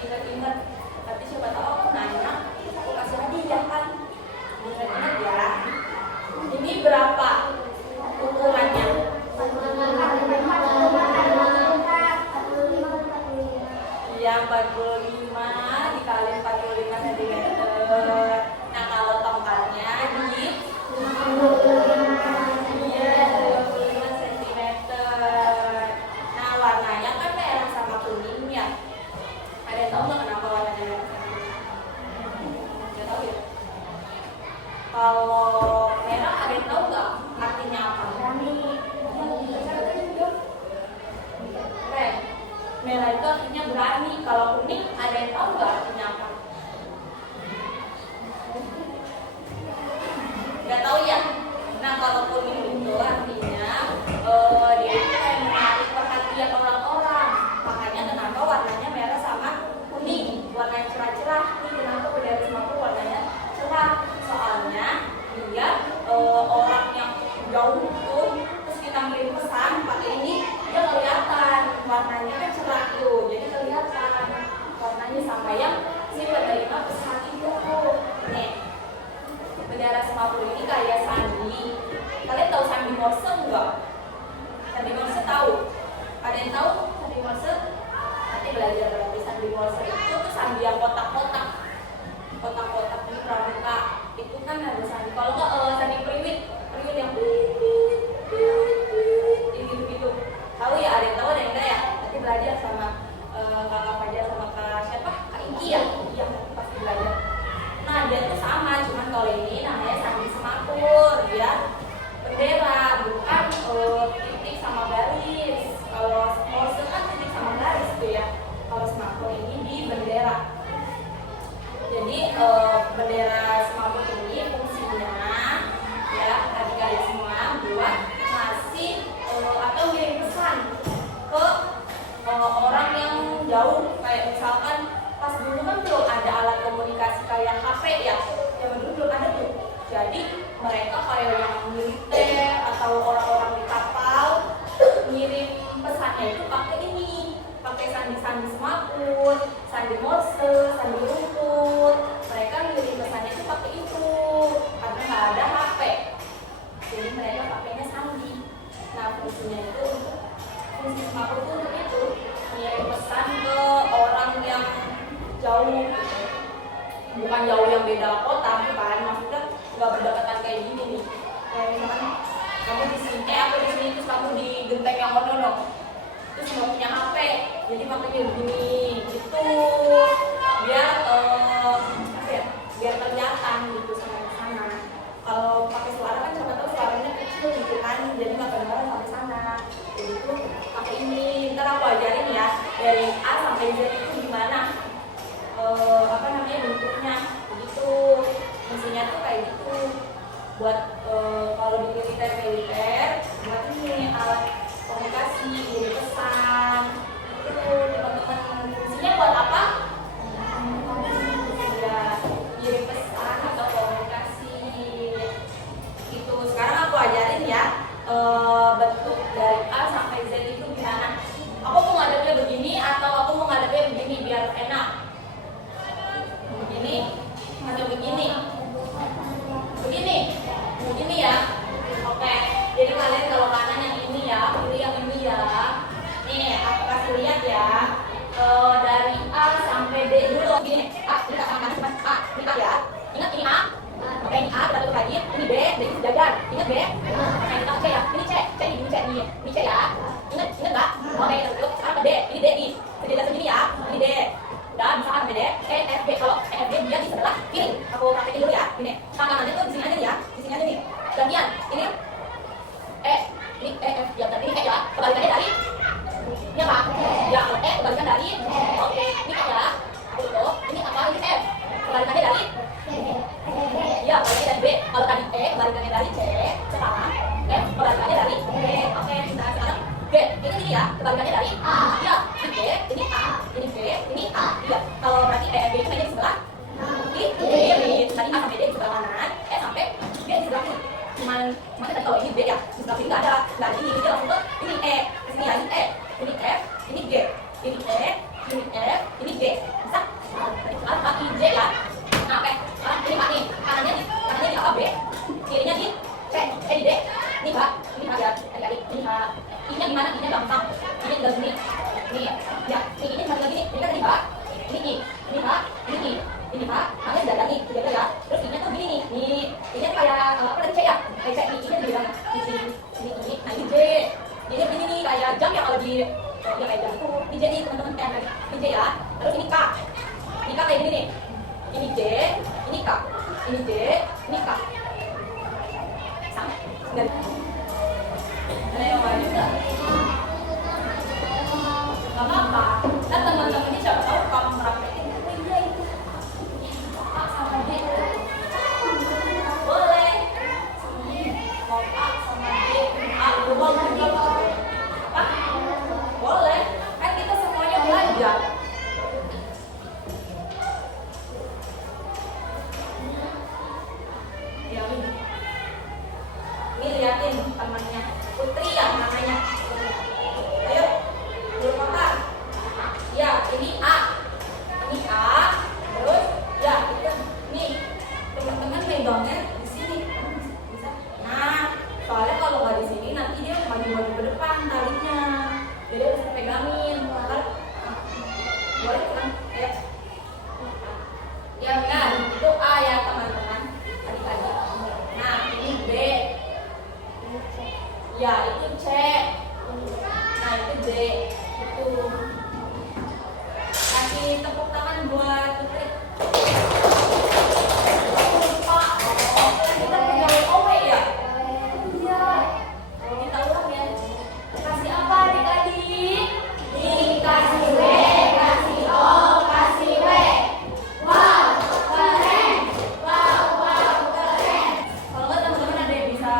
diingat-ingat. Tapi siapa tahu aku nanya, aku kasih hadiah kan. Diingat-ingat ya. Ini berapa ukurannya? Iya, 45 dikali 45 cm. Nah, kalau tongkatnya di iya 25 cm. Nah, warnanya kan merah sama kuning ya. Ada yang tahu nggak kenapa warnanya merah sama kuning? Nggak tahu ya. Kalau merah ada yang tahu nggak artinya apa? Merah itu artinya berani. Kalau kuning ada yang tahu nggak artinya apa? Nggak tahu ya. Nah, kalau kuning itu artinya dia itu kayak menarik perhatian orang-orang. Makanya kenapa warnanya merah sama kuning, warnanya cerah-cerah. Ini kenapa bendera Singapura warnanya cerah? Soalnya dia orang yang jauh itu terus kita ngirim pesan pakai ini, dia kelihatan warnanya kan cerah tuh, jadi kelihatan warnanya sama yang si penerima pesan itu. Nih, bendera Singapura ini kayak sandi. Kalian tahu sandi Morse enggak? Sandi Morse tahu? Ada yang tahu sandi Morse? Nanti belajar berarti sandi Morse itu tuh sandi yang kotak-kotak, kotak-kotak di pramuka. Itu kan ada sandi. Kalau enggak sandi periwit, periwit yang gitu-gitu. Tahu ya? Ada yang tahu, ada yang enggak ya? Nanti belajar sama kakak Fajar sama kak siapa? Kak Iki ya? Iya, pasti belajar. Nah, dia tuh sama, cuman kalau ini namanya sandi semakul, ya bendera, bukan titik sama garis. Kalau Morse kan titik sama garis tuh ya. Kalau semakul ini di bendera. Jadi bendera semakul ini fungsinya ya adik-adik semua buat ngasih atau ngirim pesan ke orang yang jauh. Kayak misalkan pas dulu kan belum ada alat komunikasi kayak HP ya, yang dulu belum ada tuh. Jadi mereka kayak yang militer atau orang-orang di kapal ngirim pesannya itu pakai ini, pakai sandi-sandi semakul, sandi Morse, sandi rumput. Mereka ngirim pesannya itu pakai itu karena nggak ada HP. Jadi mereka pakainya sandi. Nah, fungsinya itu fungsi semakul itu untuk itu, ngirim pesan ke orang yang jauh, bukan jauh yang beda kota, bukan, maksudnya nggak berdekatan kayak gini nih. Kayak misalkan kamu di sini, aku di sini, terus kamu di genteng yang ono, terus nggak punya HP, jadi makanya begini, gitu, biar apa ya, biar kelihatan gitu sampai sana. Kalau pakai suara kan siapa tahu suaranya kecil gitu kan, jadi nggak kedengaran sampai sana. Jadi itu pakai ini. Ntar aku ajarin ya dari A sampai Z itu gimana. Apa namanya bentuknya begitu, fungsinya tuh kayak gitu buat kalau di militer buat ini alat komunikasi, kirim pesan itu teman-teman. Fungsinya buat apa? Ya kirim pesan atau komunikasi gitu. Sekarang aku ajarin ya bentuk dari A sampai Z itu gimana. Aku mau ngadepnya begini atau aku mau ngadepnya begini biar enak? Begini atau begini? Begini ya. Oke. Jadi kalian kalau kanan yang ini ya, kiri yang ini ya. Nih, aku kasih lihat ya. Dari A sampai D dulu. Gini, A, ini kanan depan A, ini A ya. Ingat ini A. Oke, ini A, kita tutup lagi. Ini B, D itu sejajar. Ingat B? Oke, kita C ya. Ini C, C ini dulu C nih. Ini C ya. Ingat enggak? Oke, kita tutup. Sekarang ke D, ini D nih. Sejajar segini ya. Ini D. Udah bisa sampai D, E, F, B. Kalau E, F, B dia di sebelah kiri. Aku praktekin dulu ya. Ini tangannya tuh di sini aja nih ya. Di sini aja nih. Gantian. Ini E, ini E, F. Ya, berarti ini E ya. Kebalikannya dari ini apa? Ya, kalau E kebalikan dari oke. Ini E ya. Aku tutup. Ini apa? Ini F. Kebalikannya dari ya, kebalikannya dari B. Kalau tadi E kebalikannya dari C. Sekarang F kebalikannya dari B. Oke, nah sekarang B. Ini ya. Kebalikannya dari A. Ya, ini B, ini A, ini B, ini A. Ya, kalau berarti E, F, B itu mainnya di sebelah kiri. Tadi A sampai D di sebelah kanan, E sampai B di sebelah kiri. Cuman A I J ya. Nah, oke. Ini Pak nih. Kanannya di A B, kirinya di C, di D. Ini Pak ya. Adik-adik. Ini Pak. I-nya gimana? I-nya gampang. I-nya tinggal gini. Nih, ya. Ini cuma tinggal gini. Ini kan tadi Pak. Ini I. Ini Pak. Ini I. Ini Pak. Namanya sudah lagi. Sudah ya. Terus I-nya tuh gini nih. Nih. I-nya kayak apa tadi C ya? Kayak C. I-nya di belakang. Di sini. Ini. Nah, ini J. Ini begini nih kayak jam ya kalau di ya kayak jam itu. Ini J nih teman-teman kayak ini J ya. Terus ini K. Ini K kayak gini nih. Ini J, ini K. Ini J, ini K. Sama. Dan ada yang lain juga. Gak apa-apa. Dan teman-teman ini siapa tahu kalau mempraktekin iya itu A sama D. Boleh. Mau A sama D. A berubah apa? Boleh. Kan kita semuanya belajar. Ini liatin temannya Putri ya namanya. Ayo huruf apa? Ya ini A. Ini A. Terus ya itu nih teman-teman megangnya di sini. Bisa. Nah soalnya kalau nggak di sini nanti dia maju-maju ke depan talinya. Jadi harus pegangin. Boleh kan? Ayo. Ya benar. Itu A ya teman-teman. Adik-adik. Nah ini B. Ya itu C. Nah itu D. Itu. Kasih tepuk tangan buat Putri. Lupa. Kita punya OW ya? Iya. Kita ulang ya. Kasih apa adik-adik? Kasih W, kasih O, kasih W. Wow, keren. Wow, keren. Kalau nggak teman-teman ada yang bisa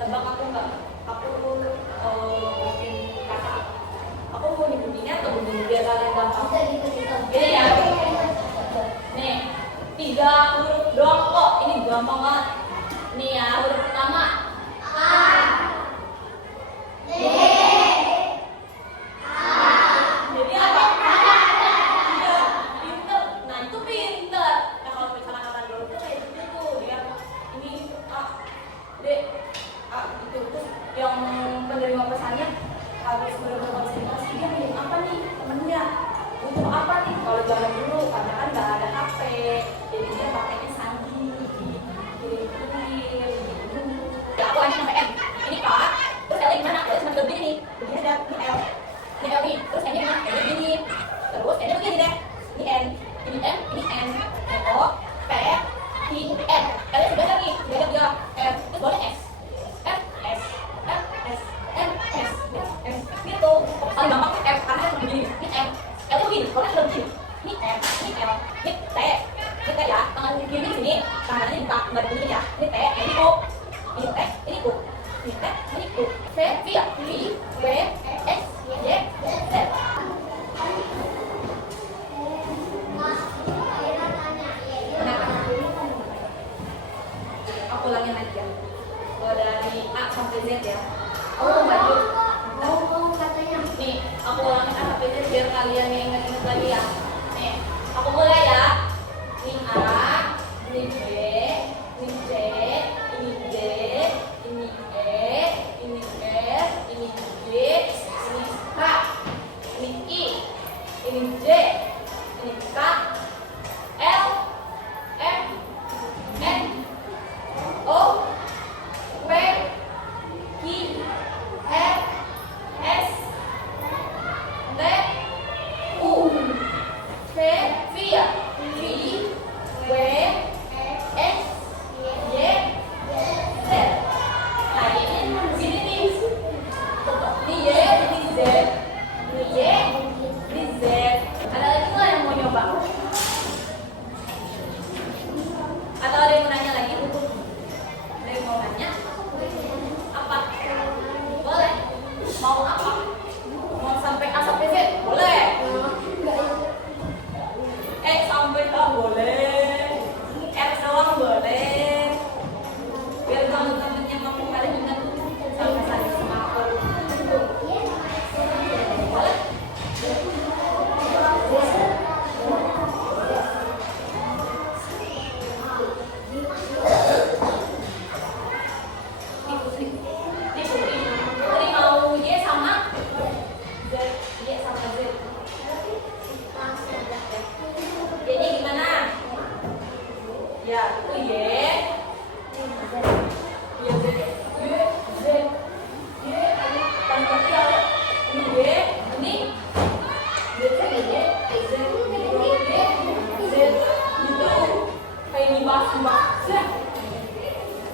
tebak aku nggak? Aku mungkin kata aku mau nyebutinnya atau begini biar kalian gampang. Gini ya. Nih, 3 huruf doang kok. Ini gampang banget. Nih ya, huruf pertama A, D, A. Jadi apa? Iya, pinter. Nah itu pinter. Nah kalau misalkan orang dulu tuh kayak gitu tuh dia ini A, D, A gitu. Terus yang penerima pesannya harus benar-benar konsentrasi dia pilih apa nih temennya butuh apa nih. Kalau zaman dulu karena kan nggak ada HP jadi dia pakainya sandi kirim-kirim gitu. Ya aku lanjut sampai M. Ini K. Terus L gimana? L cuma begini nih. Begini ada ini L. Ini L nih. Terus N-nya gimana? N-nya begini. Terus N-nya begini deh. Ini N. Ini M. Ini N. O. P. I. N. L-nya sudah lagi. Sudah dia. R. Terus boleh S. F. S. F. S. M. S. M. Gitu. Paling gampang tuh F. Karena cuma begini. Ini M. L-nya begini. Kalau L begini. Ini M. Ini L. Ini T. Ini T ya. Tangan kiri di sini. Tangan kanan dibuka. Nggak begini ya. Ini T. Ini O. Ini T. Ini U. Ini T. Ini U. V. V ya. V. W. X. Y. Z. Aku ulangin lagi ya. Dari A sampai Z ya. Oh, baju. Katanya. Nih, aku ulangin A sampai Z biar kalian yang ingat-ingat lagi ya. Nih, aku mulai ya. Ini A, ini B, ini C, ini D, ini E, ini F, ini G, ini H, ini I, ini J, ini K, L, M, N, O, P, Q, R, S, T, U, V, V ya, V, W, X, Y, Z. Nah ini begini nih. Ini Y, ini Z, ini Y, ini Z. Ada lagi nggak yang mau nyoba? Atau ada yang mau nanya lagi? Ada yang mau nanya? Apa? Boleh. Mau apa? Mau sampai A sampai Z? Boleh. Sampai K boleh. R doang boleh. Biar teman-temannya mau kalian ingat sampai saya sama aku. Boleh. Ya, itu Y. Ya, Z. Y, Z. Y, ini paling kecil. Ini Y, ini Z, Z, Y, Z, Z, gitu. Kayak dibahas-bahas. Z.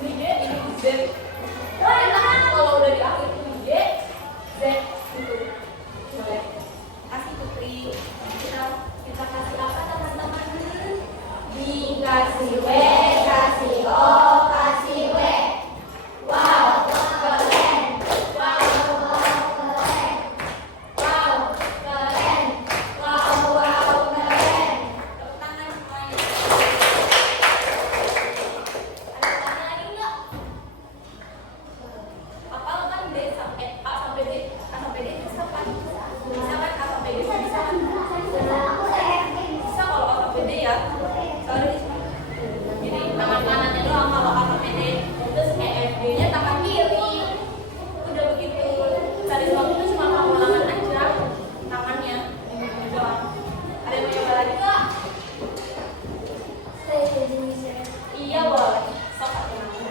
Ini Y, ini Z. Wah, enak kalau udah di akhir ini Y, Z, gitu. Boleh. Kasih Putri. Kita kasih apa teman-teman? Dikasih W, kasih O, kasih W. Wow, keren. Wow, keren. Wow, keren. Wow, keren. Tepuk tangan semuanya. Ada pertanyaan lagi nggak? Hafal kan D sampai A sampai D. A sampai D bisa kan? Bisa kan? A sampai D bisa kan? Bisa kalau A sampai D ya. Soalnya jadi tangan kanannya doang kalau A sampai D. Terus EFD-nya tangan kiri. Udah begitu. Tadi waktu itu cuma pengulangan aja tangannya. Ini doang. Ada yang mau coba lagi nggak? Iya boleh. Sok aku nanya.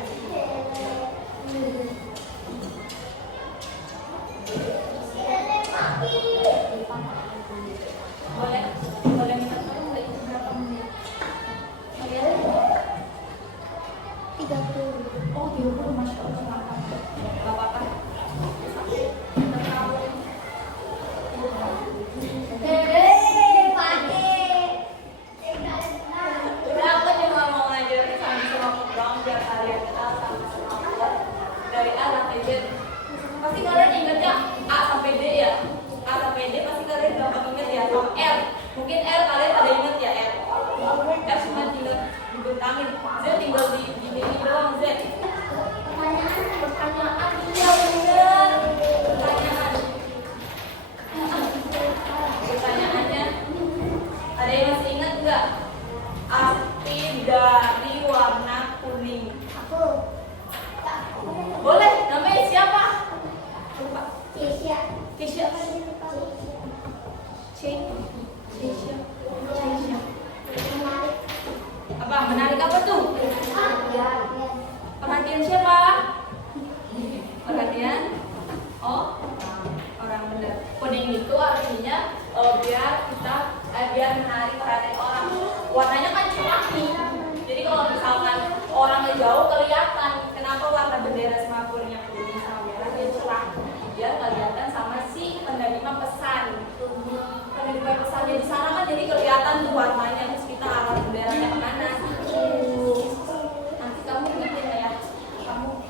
Boleh, boleh minta tolong nggak itu berapa menit? Oh, 30, Masya Allah, maaf. Nggak apa-apa. Udah, aku cuma mau ngajarin sama program biar kalian kenal sama Allah. Dari A sampai Z. Pasti kalian ingat ya A sampai D ya. A sampai D pasti kalian gampang ingat ya. Sama L. Mungkin L kalian ada ingat ya L. R cuma tinggal dibentangin. Z tinggal di ini doang Z. Pertanyaan iya bener. Pertanyaannya ada yang masih ingat nggak? Api dari warna kuning. Boleh, namanya siapa? Lupa. Keisha. Keisha. Keisha. Apa? Menarik apa tuh? Perhatian siapa? Perhatian? Oh, orang benar. Kuning itu artinya biar menarik perhatian orang. Warnanya kan cerah. Jadi kalau misalkan orangnya jauh kelihatan. Kenapa warna bendera Singapurnya kuning sama merah dia cerah? Biar kelihatan sama si penerima pesan. Penerima pesannya di sana kan jadi kelihatan tuh warnanya. Terus kita arah benderanya kemana? Nanti kamu bikin ya. Kamu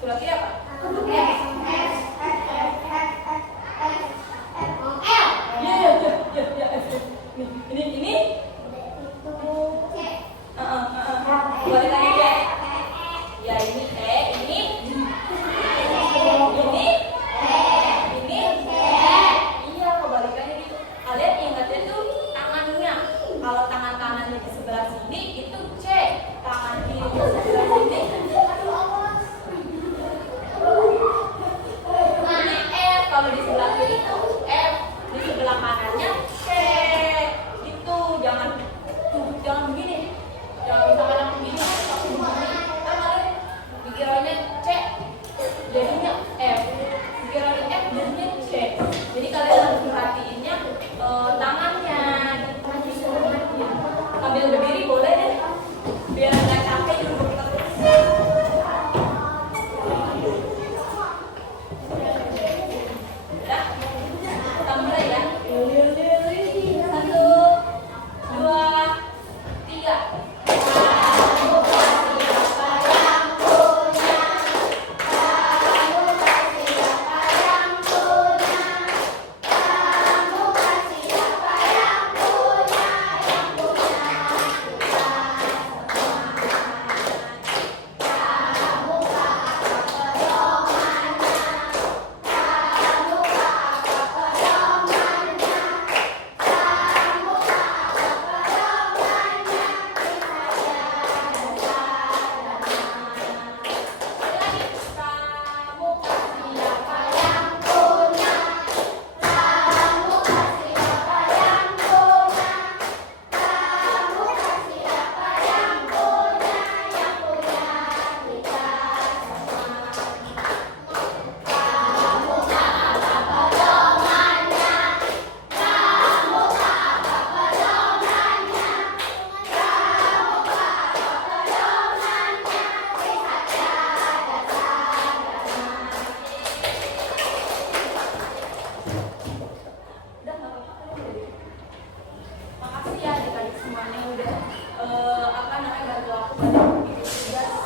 Sebelah kiri apa? Ini balik lagi ya. Ya ini ini iya kebalikannya gitu. Kalian ingatnya tuh tangannya. Kalau tangan kanannya di sebelah sini itu C, tangan kiri di sebelah sini ini F. Kalau di sebelah kiri itu F, di sebelah kanannya C. Gitu, jangan begini. Jangan misalkan aku begini, aku begini. Kan kalian pikirannya C, jadinya F. Pikirannya F, jadinya C. Jadi kalian harus perhatiinnya tangannya. Sambil berdiri boleh deh, biar nggak capek duduk terus. Udah, kita mulai ya. 1, 2, 3. Makasih ya adik-adik semuanya udah bantu aku banyak bikin tugas UTS.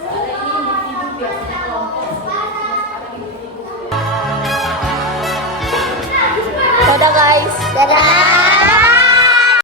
Soalnya ini individu biasanya kelompok sih, cuma sekarang individu. Dadah guys. Dadah.